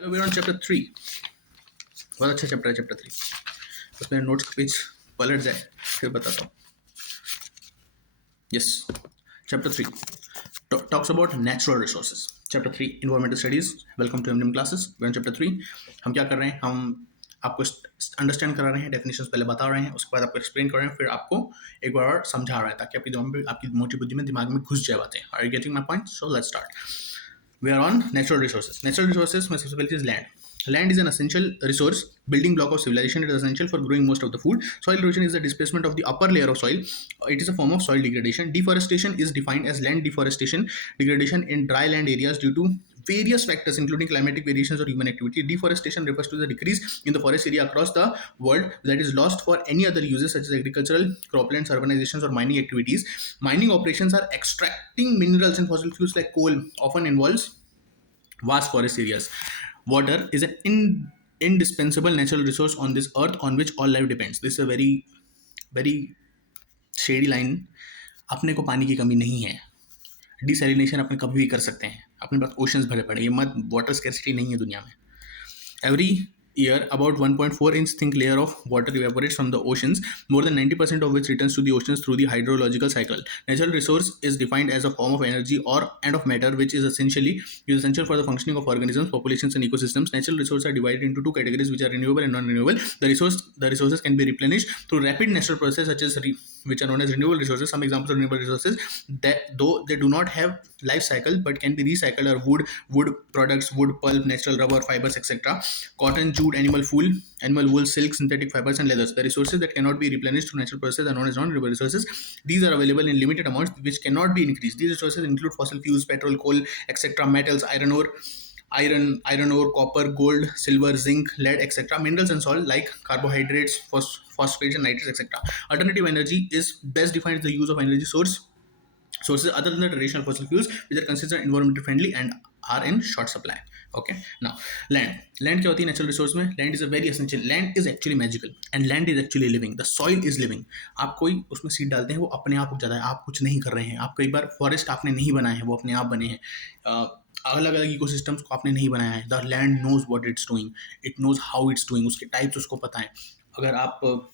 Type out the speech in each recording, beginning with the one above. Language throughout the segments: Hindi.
Hello, we're on chapter 3. बहुत अच्छा चैप्टर है चैप्टर 3. बस मेरे नोट्स का पेज पलट जाए फिर बताता हूँ. Yes, chapter 3 talks about natural resources. Chapter 3 environmental studies. Welcome to MDM classes. We're on chapter 3. हम क्या कर रहे हैं, हम आपको अंडरस्टैंड करा रहे हैं, डेफिनेशंस पहले बता रहे हैं, उसके बाद आपको एक्सप्लेन कर रहे हैं, फिर आपको एक बार और समझा रहे हैं ताकि आपकी मोटी बुद्धि में दिमाग में घुस जाए बातें. Are you getting my point? So let's start. We are on natural resources. Natural resources में सबसे पहली चीज land. Land is an essential resource, building block of civilization. It is essential for growing most of the food. Soil erosion is the displacement of the upper layer of soil. It is a form of soil degradation. Deforestation is defined as land deforestation, degradation in dry land areas due to various factors including climatic variations or human activity. Deforestation refers to the decrease in the forest area across the world that is lost for any other uses such as agricultural, croplands, urbanizations or mining activities. Mining operations are extracting minerals and fossil fuels like coal often involves vast forest areas. Water is an indispensable natural resource on this earth on which all life depends. This is a very shady line. अपने को पानी की कमी नहीं है. डिसैलिनेशन अपने कभी भी कर सकते हैं. अपने पास ओशंस भरे पड़े. ये मत वाटर स्कैर्सिटी नहीं है दुनिया में. Every year, about 1.4-inch thick layer of water evaporates from the oceans, more than 90% of which returns to the oceans through the hydrological cycle. Natural resource is defined as a form of energy and of matter which is essential for the functioning of organisms, populations, and ecosystems. Natural resources are divided into two categories which are renewable and non-renewable. The resources can be replenished through rapid natural processes such as which are known as renewable resources. Some examples of renewable resources that though they do not have life cycle but can be recycled are wood products, wood pulp, natural rubber, fibers, etc. Cotton, jute, animal wool, silk, synthetic fibers, and leathers. The resources that cannot be replenished through natural processes are known as non-renewable resources. These are available in limited amounts which cannot be increased. These resources include fossil fuels, petrol, coal, etc., metals, iron ore, copper, gold, silver, zinc, lead, etc. Minerals and salt like carbohydrates, phosphates, and nitrates, etc. Alternative energy is best defined as the use of energy sources other than the traditional fossil fuels which are considered environmentally friendly and are in short supply. Okay, now land क्या होती है नेचुरल रिसोर्स में? Land is a very essential. Land is actually magical and land is actually living. The soil is living. आप कोई उसमें सीड डालते हैं वो अपने आप उग जाता है. आप कुछ नहीं कर रहे हैं. आप कई बार फॉरेस्ट आपने नहीं बनाए हैं, वो अपने आप बने हैं. अलग अलग इकोसिस्टम्स को आपने नहीं बनाया है. The land knows what it's doing, it knows how it's doing. उसके टाइप्स उसको पता है. अगर आप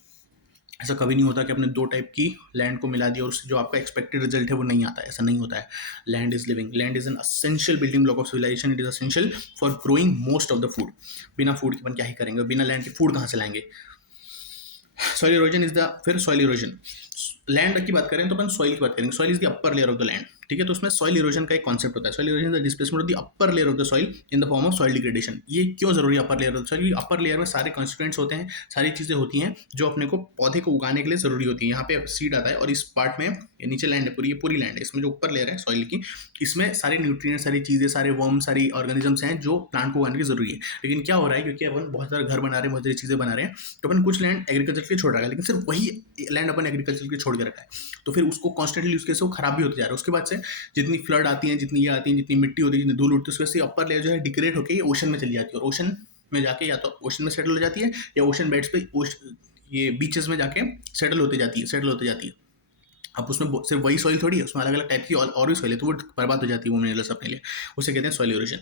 ऐसा कभी नहीं होता कि आपने दो टाइप की लैंड को मिला दिया और उससे जो आपका एक्सपेक्टेड रिजल्ट है वो नहीं आता है. ऐसा नहीं होता है. Land is living. Land is an essential building block of civilization. It is essential for growing most of the food. बिना फूड के अपन क्या ही करेंगे? बिना लैंड के फूड कहाँ से लाएंगे? सॉइल इरोजन इज द फिर सॉइल इरोजन. लैंड की बात करें तो अपन सॉइल की बात करेंगे. Soil is the upper layer of the land. ठीक है, तो उसमें सॉइल इरोजन का एक कॉन्सेप्ट होता है. Soil erosion is the displacement of the upper layer of the soil in the form of soil degradation. ये क्यों जरूरी है upper layer of the soil? Upper layer में सारे कॉन्स्टिट्यूएंट्स होते हैं, सारी चीजें होती हैं जो अपने को पौधे को उगाने के लिए जरूरी होती है. यहाँ पे सीड आता है और इस पार्ट में ये नीचे लैंड है पूरी, ये पूरी लैंड है. इसमें जो ऊपर लेयर है सॉइल की, इसमें सारे न्यूट्रिएंट, सारी चीजें, सारे वर्म, सारी ऑर्गेनिजम्स हैं जो प्लांट को उगाने की जरूरी है. लेकिन क्या हो रहा है, क्योंकि अपन बहुत सारे घर बना रहे हैं, बहुत सारी चीजें बना रहे हैं, तो अपन कुछ लैंड एग्रीकल्चर के लिए छोड़ रखा है. लेकिन सिर्फ वही लैंड अपन एग्रीकल्चर के छोड़ के रखा है, तो फिर उसको कॉन्स्टेंटली उसके से वो खराब भी होते जा रहा है. उसके बाद से जितनी फ्लड आती है, जितनी ये आती है, जितनी मिट्टी होती है, जितनी धूल उड़ती है, उसके से अपर लेयर जो है डिग्रेड होकर ये ओशन में चली जाती है. और ओशन में जाके या तो ओशन में सेटल हो जाती है या ओशन बेड्स पे ये बीचेस में जाके सेटल होती जाती है. अब उसमें सिर्फ वही सॉइल थोड़ी है, उसमें अलग अलग टाइप की और भी सॉइल है, तो वो बर्बाद हो जाती है वो मिनरल्स अपने लिए. उसे कहते हैं soil erosion.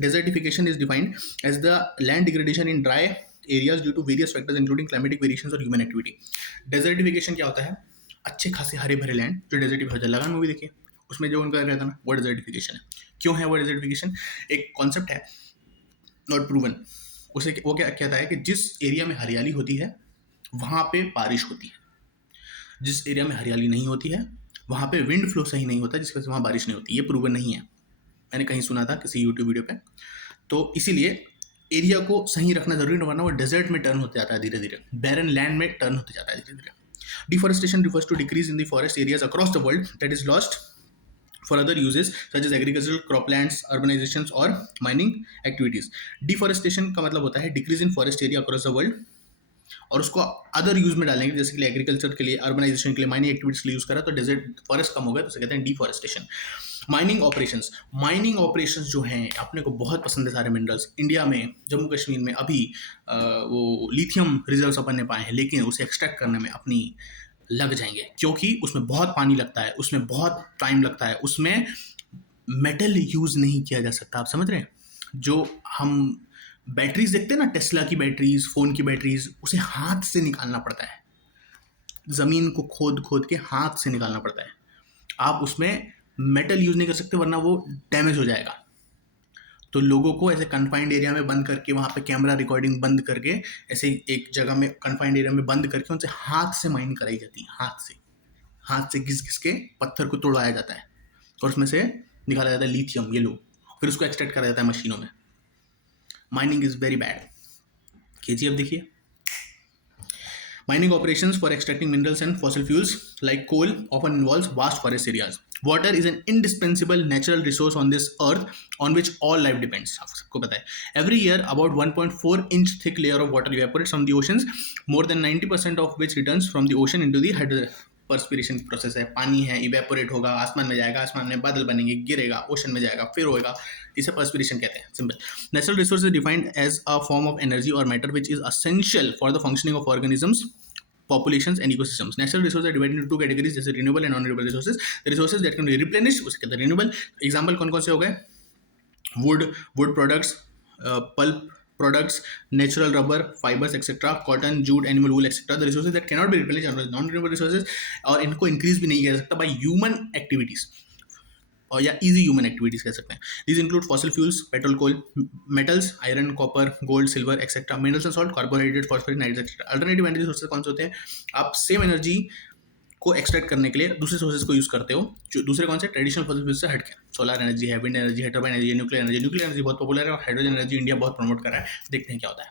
Desertification is defined as the land degradation in dry areas due to various factors including climatic variations और ह्यूमन एक्टिविटी. डेजर्टिफिकेशन क्या होता है? अच्छे खासे हरे भरे लैंड जो डेजर्टिफाई. लगान मूवी देखिए, उसमें जो उनका रहता है ना, वो डेजर्टिफिकेशन है. क्यों है वो डेजर्टिफिकेशन? एक कॉन्सेप्ट है, नॉट प्रूवन. उसे वो क्या कहता है कि जिस एरिया में हरियाली होती है वहाँ पे बारिश होती है. जिस एरिया में हरियाली नहीं होती है वहाँ पे विंड फ्लो सही नहीं होता, जिसकी वजह से वहाँ बारिश नहीं होती. ये प्रूवन नहीं है, मैंने कहीं सुना था किसी यूट्यूब वीडियो पे. तो इसीलिए एरिया को सही रखना जरूरी, वरना वो डेजर्ट में टर्न होते जाता है धीरे धीरे, बैरन लैंड में टर्न होते जाता है धीरे धीरे. Deforestation refers to decrease in the forest areas across the world that is lost for other uses such as agricultural, croplands, urbanizations or mining activities. Deforestation का मतलब होता है decrease in forest area across the world और उसको अदर यूज में डालेंगे, जैसे कि एग्रीकल्चर के लिए, अर्बनाइजेशन के लिए, माइनिंग एक्टिविटीज के लिए यूज करा तो डेजर्ट फॉरेस्ट कम हो गया, तो उसे कहते हैं डिफॉरेस्टेशन. माइनिंग ऑपरेशंस जो हैं अपने को बहुत पसंद है. सारे मिनरल्स इंडिया में, जम्मू कश्मीर में अभी वो लिथियम रिजर्व्स अपन ने पाए हैं, लेकिन उसे एक्सट्रैक्ट करने में अपनी लग जाएंगे क्योंकि उसमें बहुत पानी लगता है, उसमें बहुत टाइम लगता है, उसमें मेटल यूज नहीं किया जा सकता. आप समझ रहे हैं? जो हम बैटरीज देखते हैं ना, टेस्ला की बैटरीज, फ़ोन की बैटरीज, उसे हाथ से निकालना पड़ता है, ज़मीन को खोद खोद के हाथ से निकालना पड़ता है। आप उसमें मेटल यूज़ नहीं कर सकते वरना वो डैमेज हो जाएगा। तो लोगों को ऐसे कन्फाइंड एरिया में बंद करके, वहाँ पे कैमरा रिकॉर्डिंग बंद करके, ऐसे एक जगह में कन्फाइंड एरिया में बंद करके उनसे हाथ से माइनिंग कराई जाती है। हाथ से घिस घिस के पत्थर को तोड़ाया जाता है और उसमें से निकाला जाता है लिथियम, ये लो, फिर उसको एक्सट्रैक्ट करा जाता है मशीनों में। Mining is very bad. KGF देखिए। Mining operations for extracting minerals and fossil fuels like coal often involves vast forest areas. Water is an indispensable natural resource on this earth on which all life depends. आपको पता है. Every year, about 1.4 inch thick layer of water evaporates from the oceans, more than 90% of which returns from the ocean into the perspiration process है. पानी है, evaporate होगा, आसमान में जाएगा, आसमान में बादल बनेंगे, गिरेगा, ओशन में जाएगा, फिर होएगा. इसे perspiration कहते हैं. Simple. Natural resource is defined as a form of energy or matter which is essential for the functioning of organisms, populations and ecosystems. Natural resources are divided into two categories, जैसे renewable and non-renewable resources. The resources that can be replenished उसे कहते हैं renewable. Example कौन कौन से हो गए? wood products, pulp products, natural rubber, fibers, etc., cotton, jute, animal wool, etc. The resources that cannot be replenished are non-renewable resources, और इनको increase भी नहीं किया जा सकता by human activities, और या इजी ह्यूमन एक्टिविटीज कह सकते हैं. These include fossil fuels, petrol, coal, metals, iron, copper, gold, silver etcetera, minerals and salt, carbohydrate, phosphate, nitrate etcetera. Alternative energy sources कौन से होते हैं? आप सेम एनर्जी को एक्सट्रैक्ट करने के लिए दूसरे सोर्सेज को यूज़ करते हो, जो दूसरे कौन से? ट्रेडिशनल फॉसिल फ्यूल्स से हटके. सोलर एनर्जी है, विंड एनर्जी है, टर्बाइन एनर्जी है, न्यूक्लियर एनर्जी. न्यूक्लियर एनर्जी बहुत पॉपुलर है और हाइड्रोजन एनर्जी इंडिया बहुत प्रमोट कर रहा है. देखते हैं क्या होता है.